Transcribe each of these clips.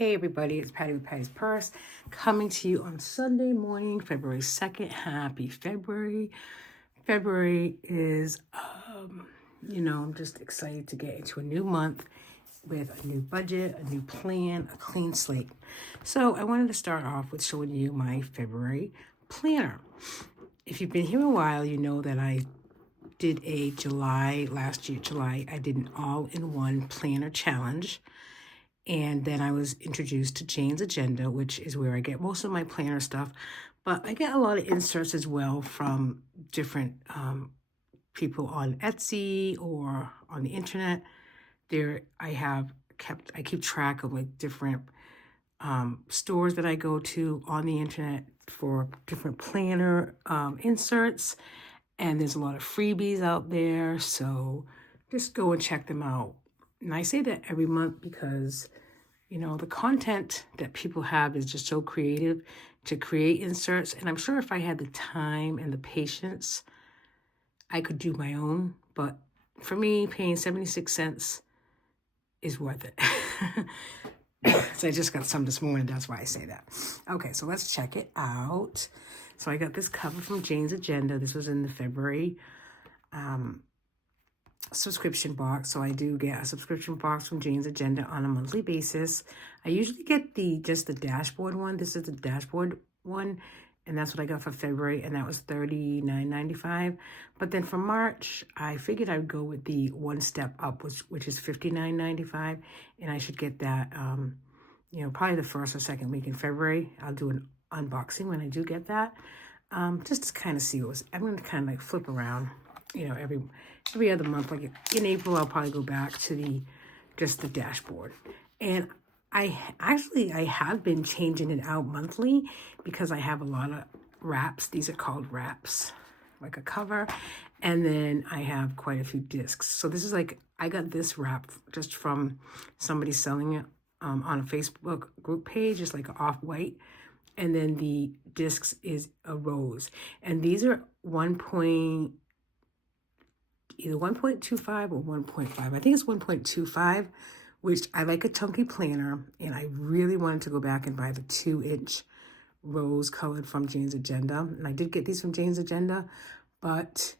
Hey everybody, it's Patty with Patty's Purse coming to you on Sunday morning, February 2nd. Happy February. February is, I'm just excited to get into a new month with a new budget, a new plan, a clean slate. So I wanted to start off with showing you my February planner. If you've been here a while, you know that I did last year, July, I did an all-in-one planner challenge. And then I was introduced to Jane's Agenda, which is where I get most of my planner stuff. But I get a lot of inserts as well from different people on Etsy or on the internet. I keep track of like different stores that I go to on the internet for different planner inserts. And there's a lot of freebies out there. So just go and check them out. And I say that every month because, the content that people have is just so creative to create inserts. And I'm sure if I had the time and the patience, I could do my own. But for me, paying 76 cents is worth it. So I just got some this morning. That's why I say that. Okay, so let's check it out. So I got this cover from Jane's Agenda. This was in the February subscription box. So I do get a subscription box from Jane's Agenda on a monthly basis. I usually get just the dashboard one. This is the dashboard one, and that's what I got for February, and that was $39.95. But then for March, I figured I'd go with the one step up, which is $59.95, and I should get that probably the first or second week in February. I'll do an unboxing when I do get that, just to kind of see I'm going to kind of like flip around, every other month. Like in April, I'll probably go back to just the dashboard. And I have been changing it out monthly because I have a lot of wraps. These are called wraps, like a cover. And then I have quite a few discs. So this is I got this wrap just from somebody selling it on a Facebook group page. It's like off-white. And then the discs is a rose. And these are either 1.25 or 1.5. I think it's 1.25, which I like a chunky planner, and I really wanted to go back and buy the 2-inch rose colored from Jane's Agenda. And I did get these from Jane's Agenda, but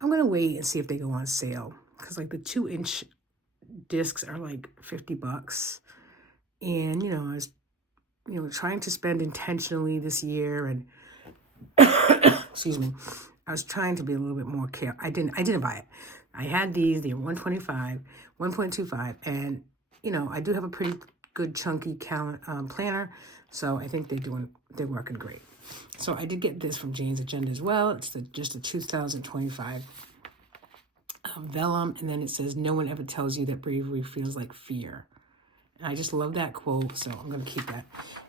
I'm going to wait and see if they go on sale, because the 2-inch discs are like $50. And, I was, trying to spend intentionally this year, and excuse me, I was trying to be a little bit more careful. I didn't buy it. I had these, they were 1.25, and, I do have a pretty good chunky planner, so I think they're working great. So I did get this from Jane's Agenda as well. It's just a 2025 vellum, and then it says, "No one ever tells you that bravery feels like fear." And I just love that quote, so I'm going to keep that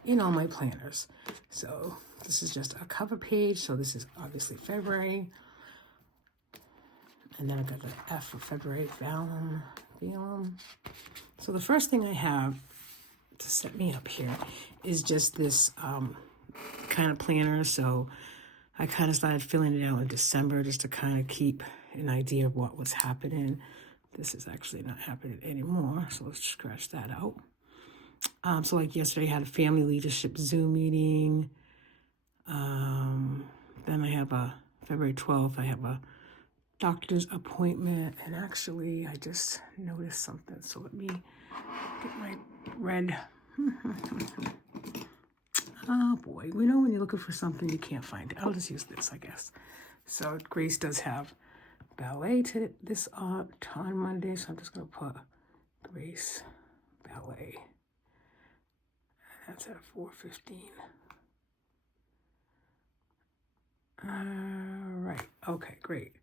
in all my planners. So this is just a cover page. So this is obviously February. And then I got the F for February, vellum. So the first thing I have to set me up here is just this kind of planner. So I kind of started filling it out in December just to kind of keep an idea of what was happening. This is actually not happening anymore, so let's scratch that out. So yesterday I had a family leadership Zoom meeting. Then I have February 12th, I have a doctor's appointment. And actually, I just noticed something. So let me get my red. Oh boy, when you're looking for something, you can't find it. I'll just use this, I guess. So Grace does have ballet on Monday, so I'm just going to put Grace ballet. That's at 4:15. Right. Okay, great.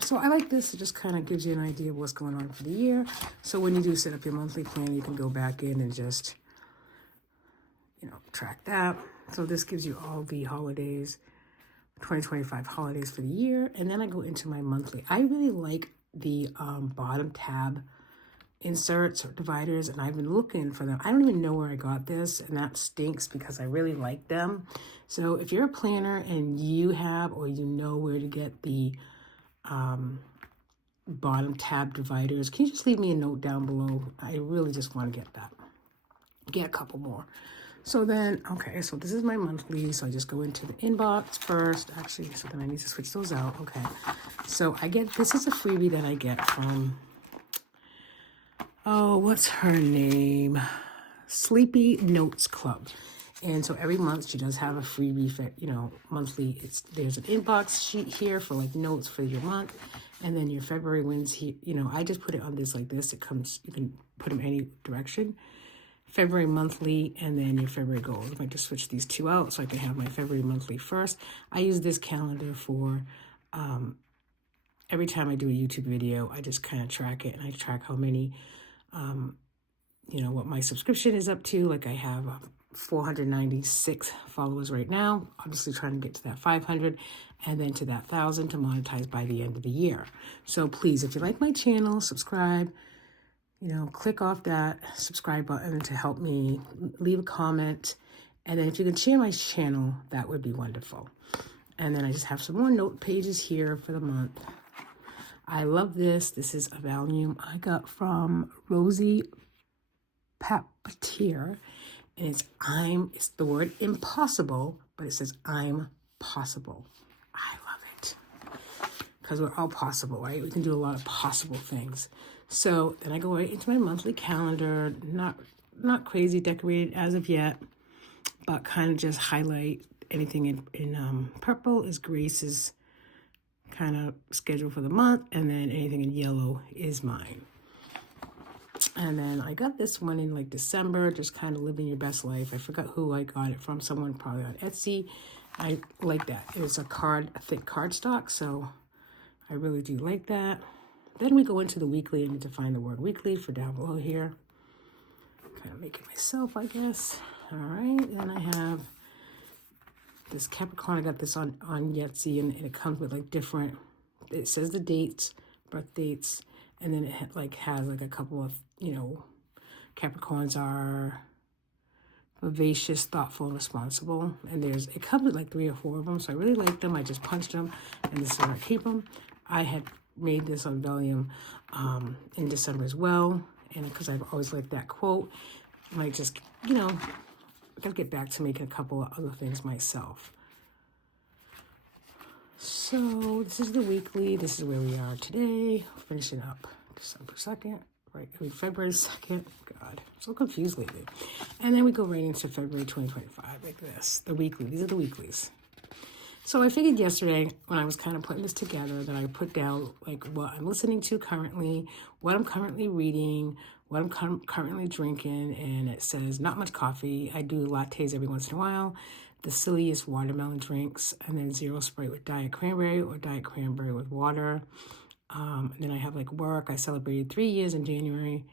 So I like this. It just kind of gives you an idea of what's going on for the year. So when you do set up your monthly plan, you can go back in and just, track that. So this gives you all the holidays, 2025 holidays for the year. And then I go into my monthly. I really like the bottom tab inserts or dividers, and I've been looking for them. I don't even know where I got this, and that stinks because I really like them. So if you're a planner and you have, or where to get the bottom tab dividers, can you just leave me a note down below? I really just want to get that. get a couple more. So then, okay, so this is my monthly. So I just go into the inbox first. Actually, so then I need to switch those out. Okay. So I get, this is a freebie that I get from, oh, what's her name? Sleepy Notes Club. And so every month she does have a freebie for, you know, monthly. There's an inbox sheet here for like notes for your month. And then your February wins here, you know, I just put it on this like this. It comes, you can put them any direction. February monthly, and then your February goals. I might just switch these two out so I can have my February monthly first. I use this calendar for every time I do a YouTube video, I just kind of track it, and I track how many, you know, what my subscription is up to. Like I have 496 followers right now, obviously trying to get to that 500 and then to that 1,000 to monetize by the end of the year. So please, if you like my channel, subscribe. You know, click off that subscribe button to help me, leave a comment. And then if you can share my channel, that would be wonderful. And then I just have some more note pages here for the month. I love this. This is a volume I got from Rosie Papetier. And it's the word impossible, but it says I'm possible. I love it. Because we're all possible, right? We can do a lot of possible things. So then I go right into my monthly calendar, not crazy decorated as of yet, but kind of just highlight anything in purple is Grace's kind of schedule for the month, and then anything in yellow is mine. And then I got this one in like December, just kind of living your best life. I forgot who I got it from, someone probably on Etsy. I like that. It was a thick cardstock, so I really do like that. Then we go into the weekly. I need to find the word weekly for down below here. Kind of make it myself, I guess. All right. Then I have this Capricorn. I got this on Etsy, and it comes with like different, it says the dates, birth dates, and then it has like a couple of, you know, Capricorns are vivacious, thoughtful, and responsible. And it comes with like 3 or 4 of them. So I really like them. I just punched them, and this is where I keep them. I had made this on Valium in December as well, and because I've always liked that quote, I might just, you know, I gotta get back to making a couple of other things myself. So this is the weekly. This is where we are today. Finishing up December 2nd, right? I mean February 2nd. God, I'm so confused lately. And then we go right into February 2025 like this. The weekly. These are the weeklies. So I figured yesterday when I was kind of putting this together that I put down like what I'm listening to currently, what I'm currently reading, what I'm currently drinking, and it says not much coffee. I do lattes every once in a while, the silliest watermelon drinks, and then zero Sprite with Diet Cranberry or Diet Cranberry with water. And then I have like work. I celebrated 3 years in January,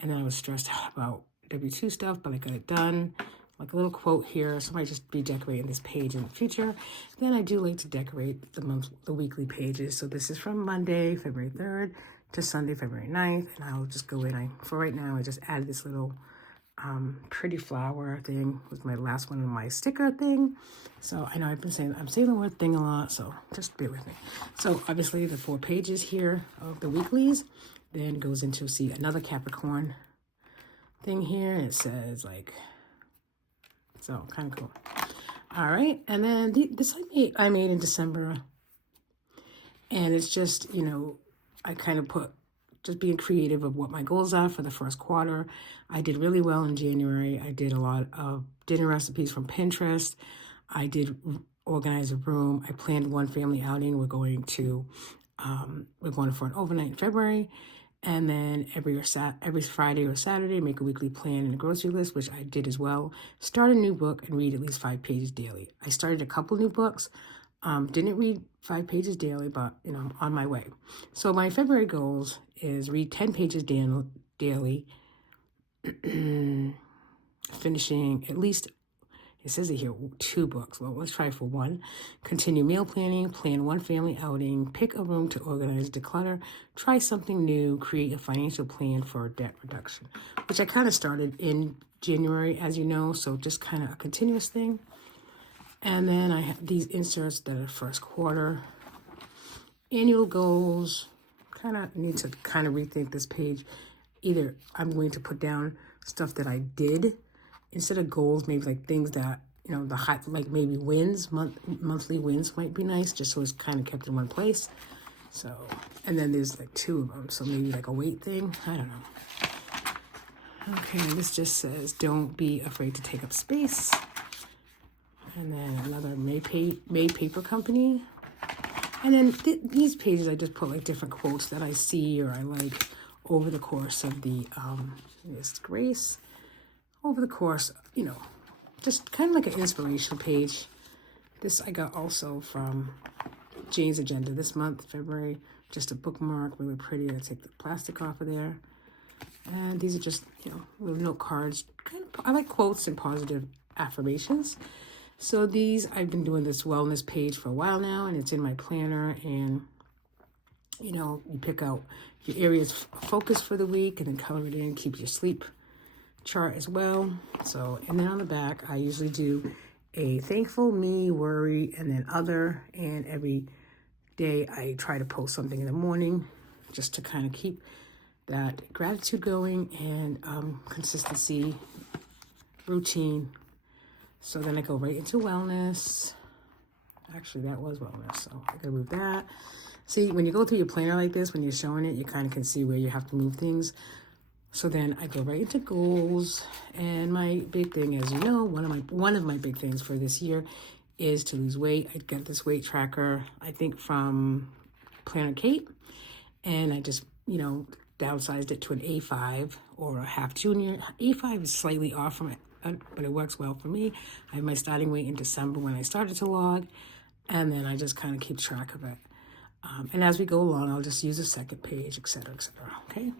and then I was stressed out about W2 stuff, but I got it done. Like a little quote here, so I might just be decorating this page in the future. Then I do like to decorate the weekly pages. So this is from Monday, February 3rd to Sunday, February 9th. And I'll just go in. For right now, I just added this little pretty flower thing with my last one of my sticker thing. So I know I'm saying the word thing a lot, so just bear with me. So obviously the 4 pages here of the weeklies then goes into, see, another Capricorn thing here. And it says like, so kind of cool. All right. And then this I made in December. And it's just, you know, I kind of put just being creative of what my goals are for the first quarter. I did really well in January. I did a lot of dinner recipes from Pinterest. I did organize a room. I planned one family outing. We're going for an overnight in February. And then every Friday or Saturday, make a weekly plan and a grocery list, which I did as well. Start a new book and read at least 5 pages daily. I started a couple new books. Didn't read 5 pages daily, but, you know, I'm on my way. So my February goals is read 10 pages daily, finishing at least, it says it here, 2 books. Well, let's try for 1. Continue meal planning, plan 1 family outing, pick a room to organize, declutter, try something new, create a financial plan for debt reduction, which I kind of started in January, as you know, so just kind of a continuous thing. And then I have these inserts that are first quarter. Annual goals, kind of need to kind of rethink this page. Either I'm going to put down stuff that I did instead of goals, maybe like things that, you know, the high, like maybe wins, monthly wins might be nice, just so it's kind of kept in one place. So, and then there's like 2 of them, so maybe like a weight thing. I don't know. Okay, this just says, don't be afraid to take up space. And then another Made Paper Company. And then these pages, I just put like different quotes that I see or I like over the course of the, Miss Grace, over the course, you know, just kind of like an inspirational page. This I got also from Jane's Agenda this month, February. Just a bookmark, really pretty. I take the plastic off of there. And these are just, you know, little note cards. I like quotes and positive affirmations. So these, I've been doing this wellness page for a while now, and it's in my planner. And, you know, you pick out your areas of focus for the week and then color it in, keep your sleep chart as well. So, and then on the back, I usually do a thankful, me, worry, and then other. And every day I try to post something in the morning just to kind of keep that gratitude going and consistency, routine. So then I go right into wellness. Actually, that was wellness, so I gotta move that. See, when you go through your planner like this, when you're showing it, you kind of can see where you have to move things. So then I go right into goals. And my big thing, as you know, one of my big things for this year is to lose weight. I got this weight tracker, I think from Planner Kate. And I just, you know, downsized it to an A5 or a half junior. A5 is slightly off from it, but it works well for me. I have my starting weight in December when I started to log, and then I just kind of keep track of it. And as we go along, I'll just use a second page, etc., okay?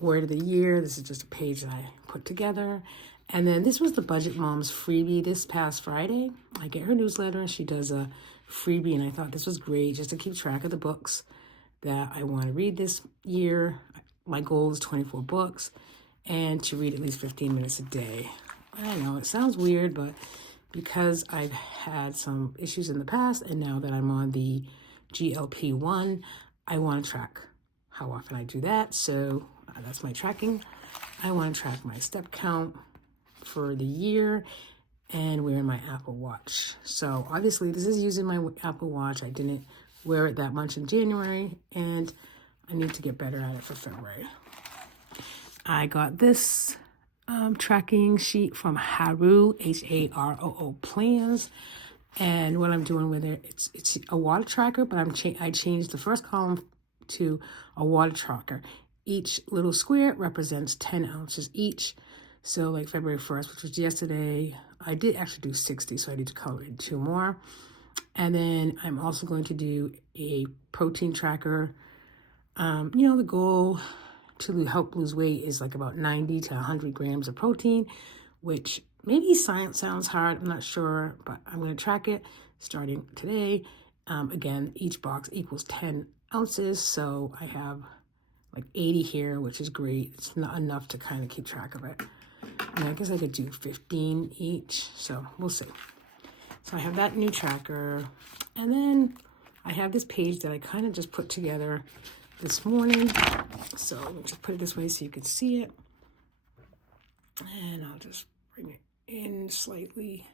Word of the year, this is just a page that I put together. And then this was the Budget Mom's freebie this past Friday. I get her newsletter, and she does a freebie, and I thought this was great just to keep track of the books that I want to read this year. My goal is 24 books and to read at least 15 minutes a day. I know it sounds weird, but because I've had some issues in the past and now that I'm on the GLP-1, I want to track how often I do that. So that's my tracking. I want to track my step count for the year and wearing my Apple Watch. So obviously this is using my Apple Watch. I didn't wear it that much in January, and I need to get better at it for February. I got this tracking sheet from Haroo, Haroo Plans, and what I'm doing with it, it's a water tracker, but I changed the first column to a water tracker. Each little square represents 10 ounces each. So like February 1st, which was yesterday, I did actually do 60, so I need to color in 2 more. And then I'm also going to do a protein tracker. You know, the goal to help lose weight is like about 90 to 100 grams of protein, which maybe sounds hard. I'm not sure, but I'm going to track it starting today. Again, each box equals 10 ounces. So I have like 80 here, which is great. It's not enough to kind of keep track of it. And I guess I could do 15 each. So we'll see. So I have that new tracker, and then I have this page that I kind of just put together this morning. So let me just put it this way so you can see it. And I'll just bring it in slightly.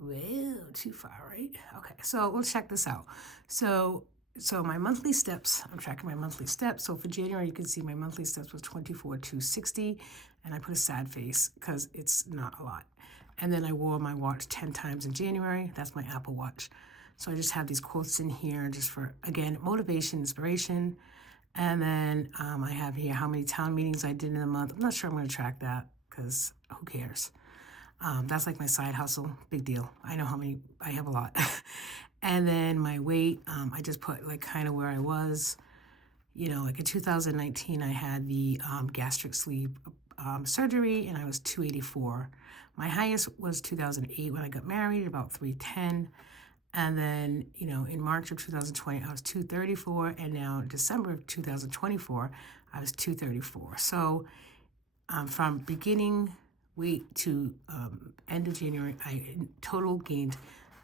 Well, too far, right? Okay, so let's check this out. So my monthly steps, I'm tracking my monthly steps. So for January, you can see my monthly steps was 24,260, and I put a sad face because it's not a lot. And then I wore my watch 10 times in January. That's my Apple Watch. So I just have these quotes in here just for, again, motivation, inspiration. And then I have here how many town meetings I did in a month. I'm not sure I'm going to track that because who cares? That's like my side hustle. Big deal. I know how many, I have a lot. And then my weight, I just put like kind of where I was. You know, like in 2019, I had the gastric sleeve surgery and I was 284. My highest was 2008 when I got married, about 310. And then, you know, in March of 2020, I was 234. And now in December of 2024, I was 234. So from beginning weight to end of January, I in total gained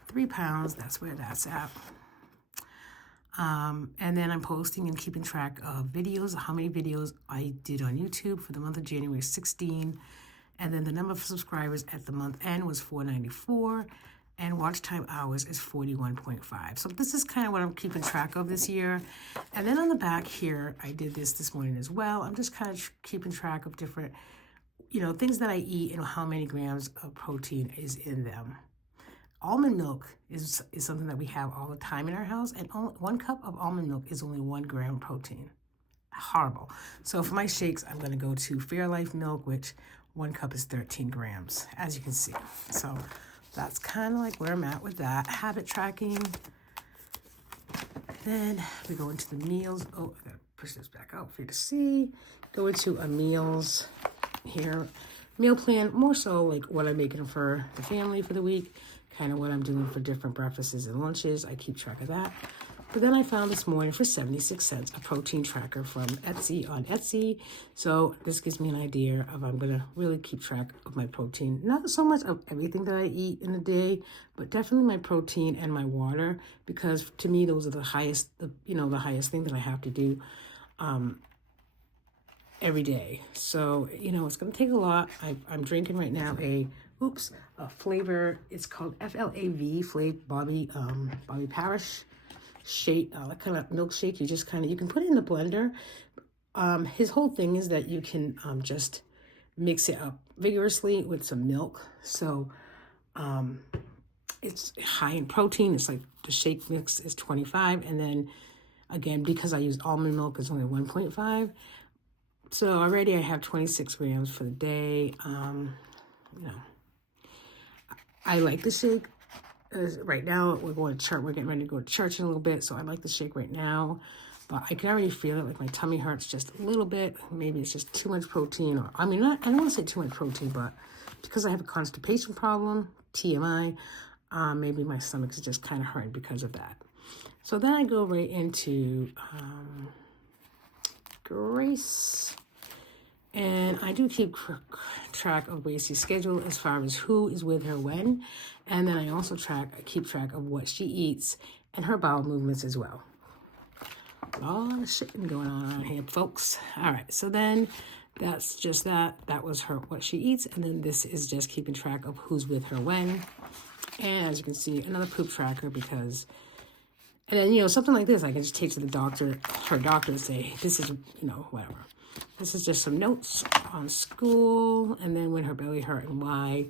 3 pounds. That's where that's at. And then I'm posting and keeping track of videos, how many videos I did on YouTube for the month of January, 16. And then the number of subscribers at the month end was 494. And watch time hours is 41.5. So this is kind of what I'm keeping track of this year. And then on the back here, I did this morning as well. I'm just kind of keeping track of different, things that I eat and how many grams of protein is in them. Almond milk is something that we have all the time in our house. And 1 cup of almond milk is only 1 gram protein. Horrible. So for my shakes, I'm going to go to Fairlife milk, which 1 cup is 13 grams, as you can see. So that's kind of like where I'm at with that. Habit tracking. Then we go into the meals. Oh, I gotta push this back out for you to see. Go into a meals here. Meal plan, more so like what I'm making for the family for the week. Kind of what I'm doing for different breakfasts and lunches. I keep track of that. But then I found this morning for 76 cents a protein tracker from Etsy on Etsy. So this gives me an idea of I'm going to really keep track of my protein. Not so much of everything that I eat in a day, but definitely my protein and my water. Because to me, those are the highest thing that I have to do every day. So, it's going to take a lot. I'm drinking right now a flavor. It's called FLAV, Bobby Parish shake, that kind of milkshake. You can put it in the blender. His whole thing is that you can just mix it up vigorously with some milk. So it's high in protein. It's like the shake mix is 25. And then again, because I used almond milk, it's only 1.5. So already I have 26 grams for the day. I like the shake. Right now, we're going to church. We're getting ready to go to church in a little bit, so I like the shake right now. But I can already feel it, like my tummy hurts just a little bit. Maybe it's just too much protein. I don't want to say too much protein, but because I have a constipation problem, TMI, maybe my stomach is just kind of hurting because of that. So then I go right into Grace. And I do keep track of Gracie's schedule as far as who is with her when. And then I also keep track of what she eats and her bowel movements as well. A lot of shitting going on here, folks. All right, so then that's just that. That was what she eats. And then this is just keeping track of who's with her when. And as you can see, another poop tracker because... And then, something like this, I can just take to her doctor and say, this is, whatever. This is just some notes on school, and then when her belly hurt and why,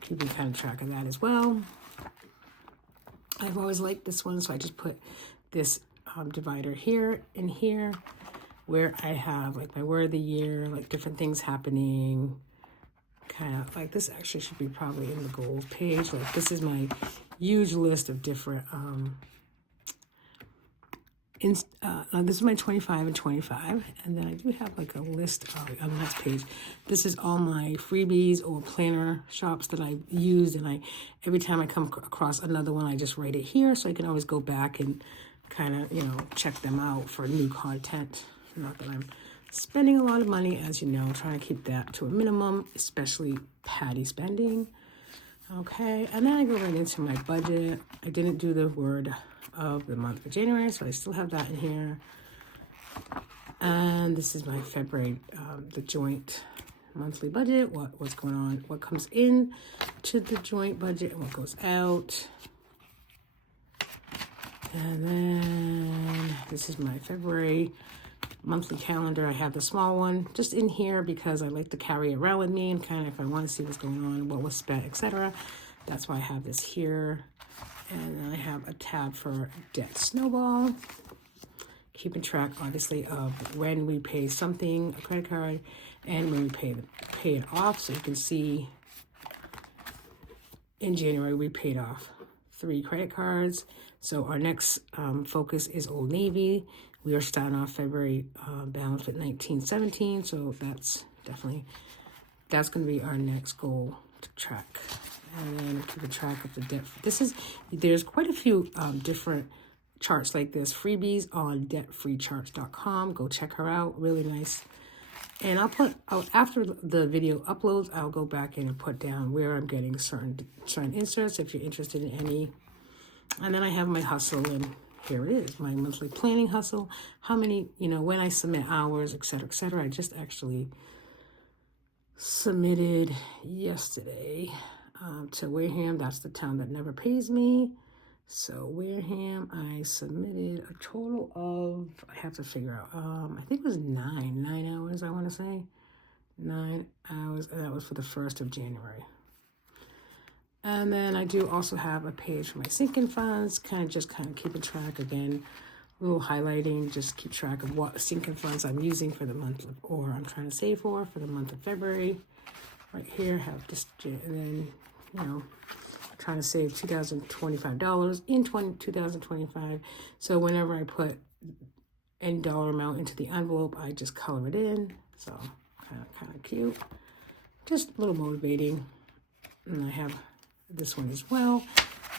keeping kind of track of that as well. I've always liked this one, so I just put this divider here and here, where I have like my word of the year, like different things happening. Kind of like this actually should be probably in the goals page. Like this is my huge list of different this is my 25 and 25, and then I do have like a list on the next page. This is all my freebies or planner shops that I've used, and every time I come across another one, I just write it here, so I can always go back and kind of, check them out for new content. Not that I'm spending a lot of money, as you know, trying to keep that to a minimum, especially Patty spending. Okay, and then I go right into my budget. I didn't do the word of the month of January, so I still have that in here. And this is my February, the joint monthly budget, what's going on, what comes in to the joint budget and what goes out. And then this is my February monthly calendar. I have the small one just in here because I like to carry it around with me and kind of if I want to see what's going on, what was spent, etc. That's why I have this here. And then I have a tab for debt snowball. Keeping track, obviously, of when we pay something, a credit card, and when we pay it off. So you can see in January, we paid off 3 credit cards. So our next focus is Old Navy. We are starting off February balance with $19.17. So that's going to be our next goal to track. And then keep a track of the debt. There's quite a few different charts like this. Freebies on debtfreecharts.com. Go check her out. Really nice. And after the video uploads, I'll go back in and put down where I'm getting certain inserts if you're interested in any. And then I have my hustle, and here it is, my monthly planning hustle. How many, when I submit hours, etc., etc. I just actually submitted yesterday to Wareham. That's the town that never pays me. So Wareham, I submitted a total of, I have to figure out, I think it was 9 hours, I want to say. 9 hours, and that was for the 1st of January. And then I do also have a page for my sinking funds, kind of keeping track again, a little highlighting, just keep track of what sinking funds I'm using for the month of, or I'm trying to save for the month of February. Right here, have just, and then, you know, trying to save $2,025 in 2025. So whenever I put any dollar amount into the envelope, I just color it in. So kind of cute, just a little motivating. And I have this one as well,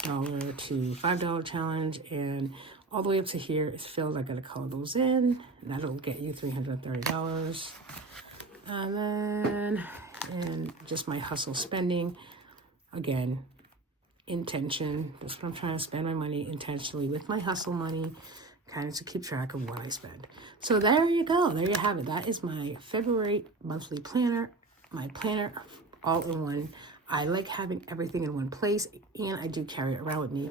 $1 to $5 challenge, and all the way up to here is filled. I gotta color those in, and that'll get you $330. And then, and just my hustle spending, again, intention. That's what I'm trying to spend my money intentionally with my hustle money, kind of to keep track of what I spend. So there you go. There you have it. That is my February monthly planner, my planner all in one. I like having everything in one place, and I do carry it around with me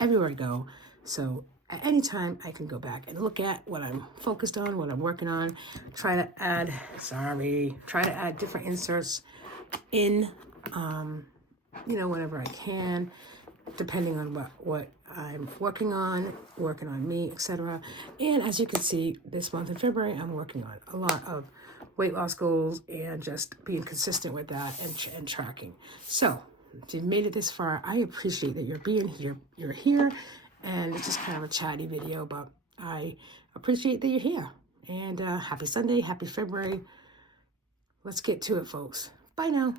everywhere I go. So at any time, I can go back and look at what I'm focused on, what I'm working on, try to add different inserts in, you know, whenever I can, depending on what I'm working on me, etc. And as you can see, this month in February, I'm working on a lot of weight loss goals and just being consistent with that and tracking. So if you've made it this far, I appreciate that you're being here. You're here, and it's just kind of a chatty video, but I appreciate that you're here. And happy Sunday, happy February. Let's get to it, folks. Bye now.